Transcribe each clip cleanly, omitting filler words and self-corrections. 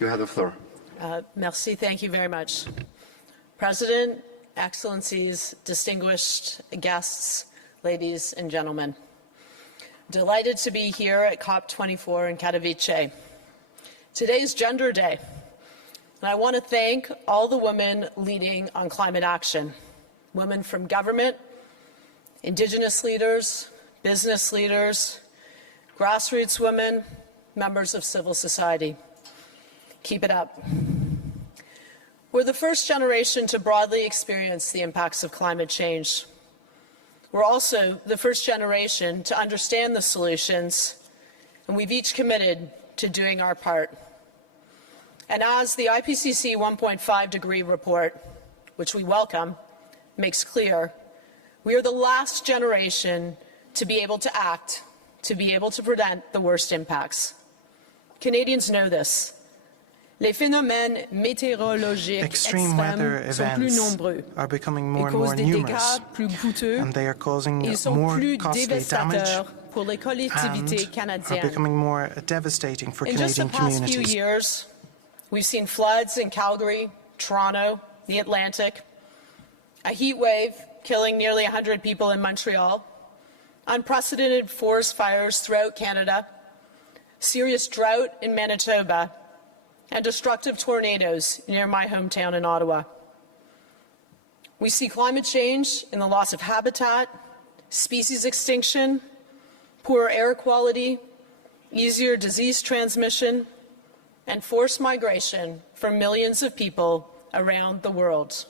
You have the floor. Merci. Thank you very much. President, Excellencies, distinguished guests, ladies and gentlemen. Delighted to be here at COP24 in Katowice. Today's Gender Day, and I want to thank all the women leading on climate action. Women from government, Indigenous leaders, business leaders, grassroots women, members of civil society. Keep it up. We're the first generation to broadly experience the impacts of climate change. We're also the first generation to understand the solutions, and we've each committed to doing our part. And as the IPCC 1.5-degree report, which we welcome, makes clear, we are the last generation to be able to act, to be able to prevent the worst impacts. Canadians know this. Les phénomènes météorologiques Extreme weather events are becoming more and more numerous, and they are causing more costly damage and are becoming more devastating for Canadian communities. In just the past few years, we've seen floods in Calgary, Toronto, the Atlantic, a heat wave killing nearly 100 people in Montreal, unprecedented forest fires throughout Canada, serious drought in Manitoba, and destructive tornadoes near my hometown in Ottawa. We see climate change in the loss of habitat, species extinction, poorer air quality, easier disease transmission, and forced migration for millions of people around the world.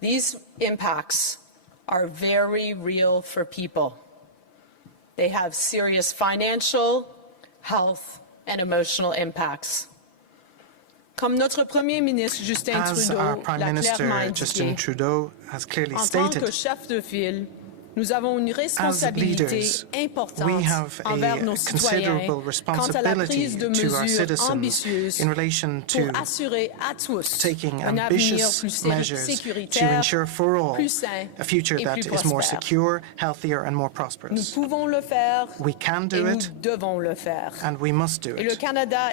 These impacts are very real for people. They have serious financial, health, and emotional impacts. As our Prime Minister Justin Trudeau has clearly stated, as leaders, we have a considerable responsibility to our citizens in relation to taking ambitious measures to ensure for all a future that is more secure, healthier and more prosperous. We can do it, and we must do it. And Canada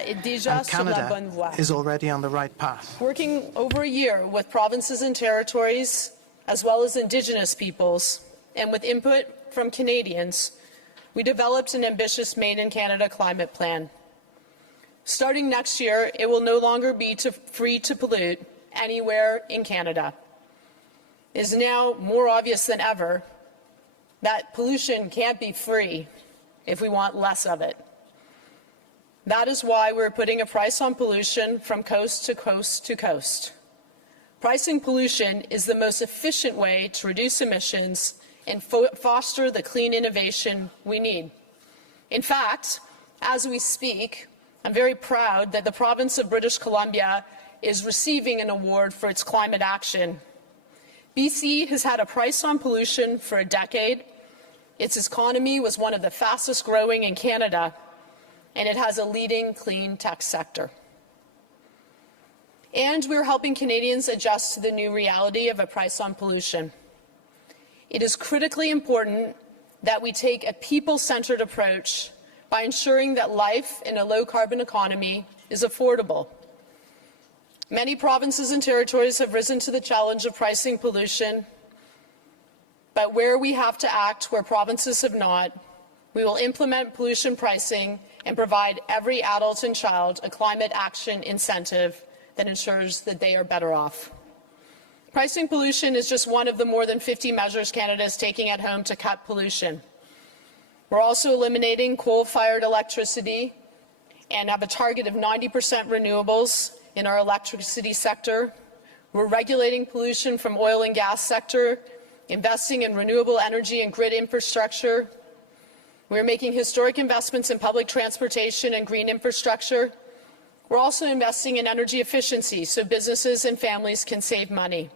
is already on the right path. Working over a year with provinces and territories, as well as Indigenous peoples, and with input from Canadians, we developed an ambitious Made in Canada climate plan. Starting next year, it will no longer be free to pollute anywhere in Canada. It is now more obvious than ever that pollution can't be free if we want less of it. That is why we're putting a price on pollution from coast to coast to coast. Pricing pollution is the most efficient way to reduce emissions and foster the clean innovation we need. In fact, as we speak, I'm very proud that the province of British Columbia is receiving an award for its climate action. BC has had a price on pollution for a decade. Its economy was one of the fastest growing in Canada, and it has a leading clean tech sector. And we're helping Canadians adjust to the new reality of a price on pollution. It is critically important that we take a people-centered approach by ensuring that life in a low-carbon economy is affordable. Many provinces and territories have risen to the challenge of pricing pollution, but where we have to act where provinces have not, we will implement pollution pricing and provide every adult and child a climate action incentive that ensures that they are better off. Pricing pollution is just one of the more than 50 measures Canada is taking at home to cut pollution. We're also eliminating coal-fired electricity and have a target of 90% renewables in our electricity sector. We're regulating pollution from oil and gas sector, investing in renewable energy and grid infrastructure. We're making historic investments in public transportation and green infrastructure. We're also investing in energy efficiency so businesses and families can save money.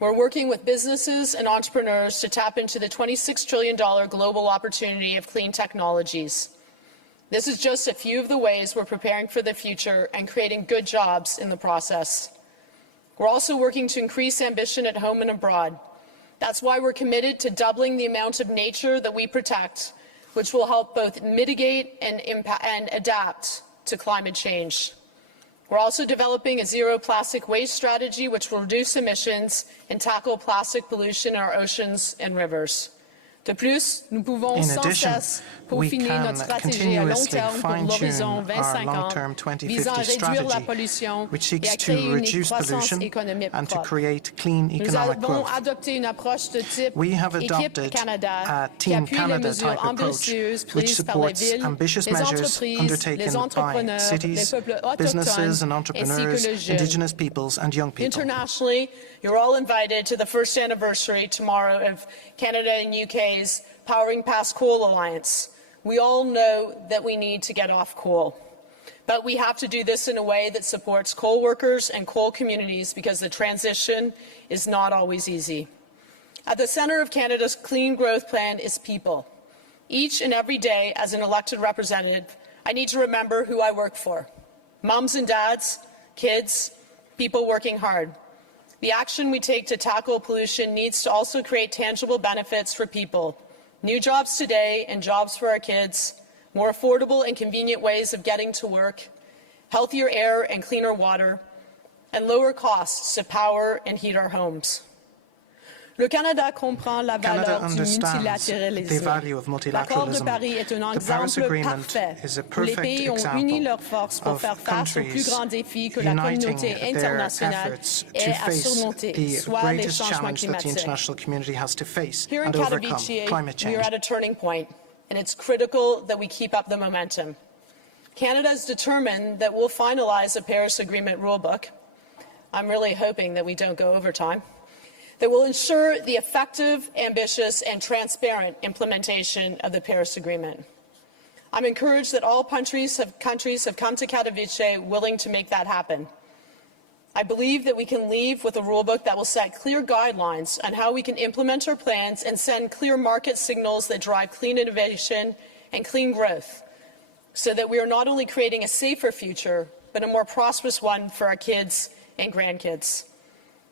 We're working with businesses and entrepreneurs to tap into the $26 trillion global opportunity of clean technologies. This is just a few of the ways we're preparing for the future and creating good jobs in the process. We're also working to increase ambition at home and abroad. That's why we're committed to doubling the amount of nature that we protect, which will help both mitigate and adapt to climate change. We're also developing a zero plastic waste strategy which will reduce emissions and tackle plastic pollution in our oceans and rivers. De plus, nous pouvons sans cesse peaufiner notre stratégie à long terme pour l'horizon 2050 visant à réduire la pollution et à créer une croissance économique propre. Nous avons adopté une approche de type Équipe Canada qui appuie les mesures ambitieuses prises par les villes, les entreprises, les entrepreneurs, les peuples autochtones ainsi que les jeunes. Internationally, you're all invited to the first anniversary tomorrow of Canada and UK's Powering Past Coal Alliance. We all know that we need to get off coal. But we have to do this in a way that supports coal workers and coal communities because the transition is not always easy. At the center of Canada's Clean Growth Plan is people. Each and every day as an elected representative, I need to remember who I work for. Moms and dads, kids, people working hard. The action we take to tackle pollution needs to also create tangible benefits for people. New jobs today and jobs for our kids, more affordable and convenient ways of getting to work, healthier air and cleaner water, and lower costs to power and heat our homes. Le Canada comprend la valeur du multilatéralisme. L'accord de Paris est un exemple parfait où les pays ont uni leurs forces pour faire face aux plus grands défis que la communauté internationale ait à surmonter, soit les changements climatiques. Here in Katowice, we are at a turning point, and it's critical that we keep up the momentum. Canada is determined that we'll finalize a Paris Agreement rulebook. I'm really hoping that we don't go over time. That will ensure the effective, ambitious, and transparent implementation of the Paris Agreement. I'm encouraged that all countries have come to Katowice willing to make that happen. I believe that we can leave with a rulebook that will set clear guidelines on how we can implement our plans and send clear market signals that drive clean innovation and clean growth, so that we are not only creating a safer future, but a more prosperous one for our kids and grandkids.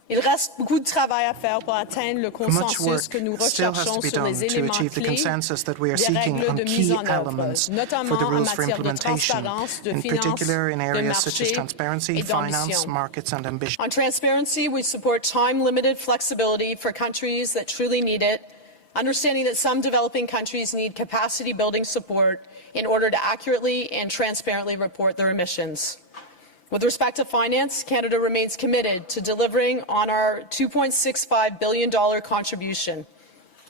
Il reste beaucoup de travail à faire pour atteindre le consensus que nous recherchons sur les éléments clés des règles de mise en œuvre, notamment en matière de transparence, de finances, de marché et d'ambition. On transparency, we support time-limited flexibility for countries that truly need it, understanding that some developing countries need capacity-building support in order to accurately and transparently report their emissions. With respect to finance, Canada remains committed to delivering on our $2.65 billion contribution.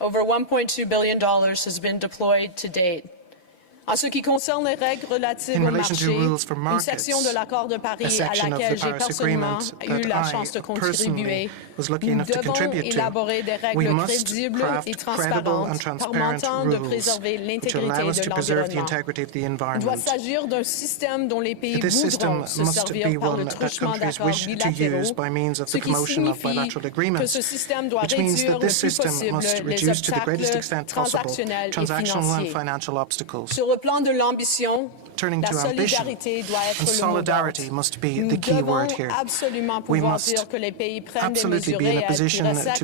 Over $1.2 billion has been deployed to date. En ce qui concerne les règles relatives au marché, une section de l'accord de Paris à laquelle j'ai personnellement eu la chance de contribuer, nous devons élaborer des règles crédibles et transparentes permettant de préserver l'intégrité de l'environnement. Il doit s'agir d'un système dont les pays voudront se servir par le truchement d'accords bilatéraux, ce qui signifie que ce système doit réduire le plus possible les obstacles transactionnels et financiers. Sur le plan de l'ambition, la solidarité doit être le mot d'ordre. Nous devons absolument pouvoir dire que les pays prennent des mesures réelles qui respectent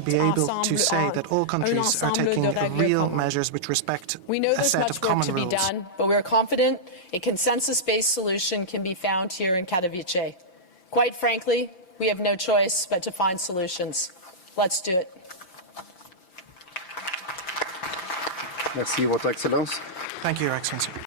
ensemble un ensemble de règles communes. We know there's much work to be done, but we are confident a consensus-based solution can be found here in Katowice. Quite frankly, we have no choice but to find solutions. Let's do it. Merci, Votre Excellence. Thank you, Your Excellency.